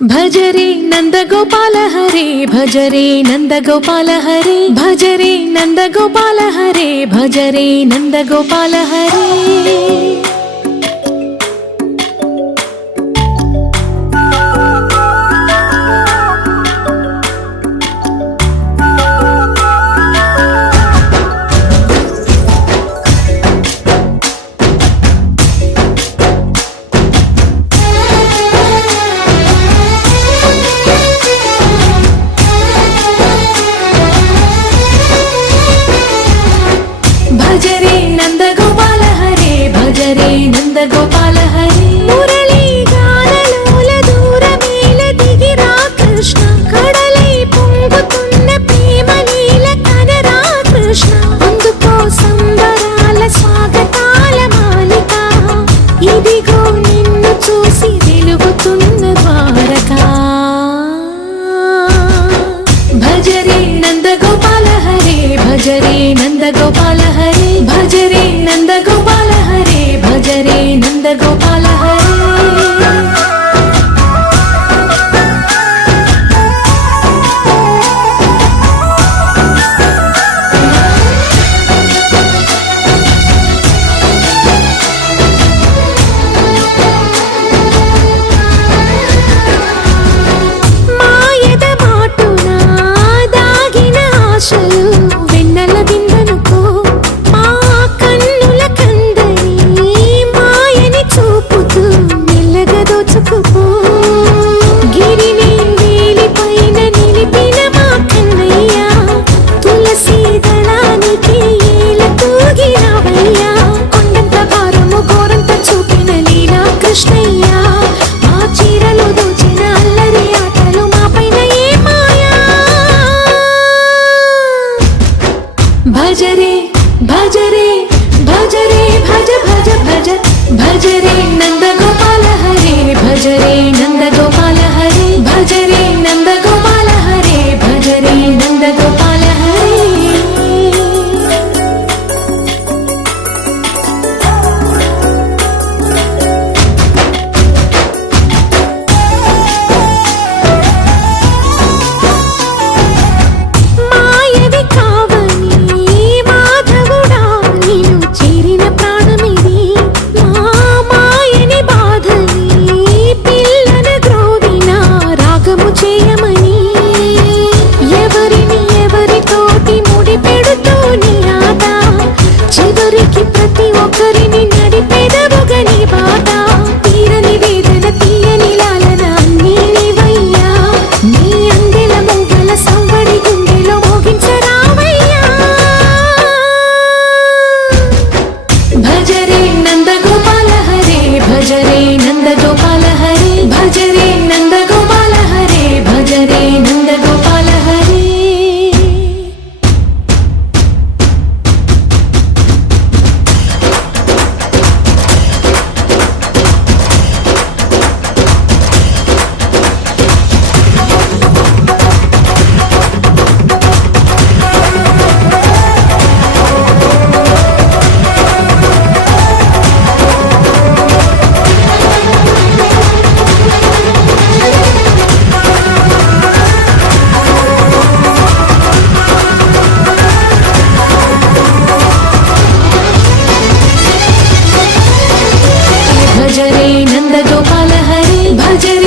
भजरे नंदगोपाल हरे भजरे नंदगोपाल हरे भजरे नंदगोपाल हरे भजरे नंदगोपाल हरे भजरे नंदगोपाल हरे भजरे नंदगोपाल हरे मुरली गानलोल दूरमेल दिगिरा कृष्ण कड़लै పొంగుతున్న ప్రేమ నీల కనరా కృష్ణ అందుకో సంబరాల స్వాగతాల మాలిక ఇదిగో నిన్ను చూసి వెలుగుతున్న ద్వారకా भजरे नंदगोपाल हरे भजरे नंदगोपाल हरे भजरे नंदगोपाल हरे भजरे नंदगोपाल हरे भजरे भजरे भजरे भज भज भज भजरे नंदगोपाल हरे भजरे नंदगोपाल हरे भजरे नंदगोपाल हरे भजरे नंदगोपाल हरे भजरे नंदगोपाल हरे भजरे नंदगोपाल हरे भजरे नंदगोपाल हरे भजरे नंदगोपाल हरे भजरे नंदगोपाल हरे भजरे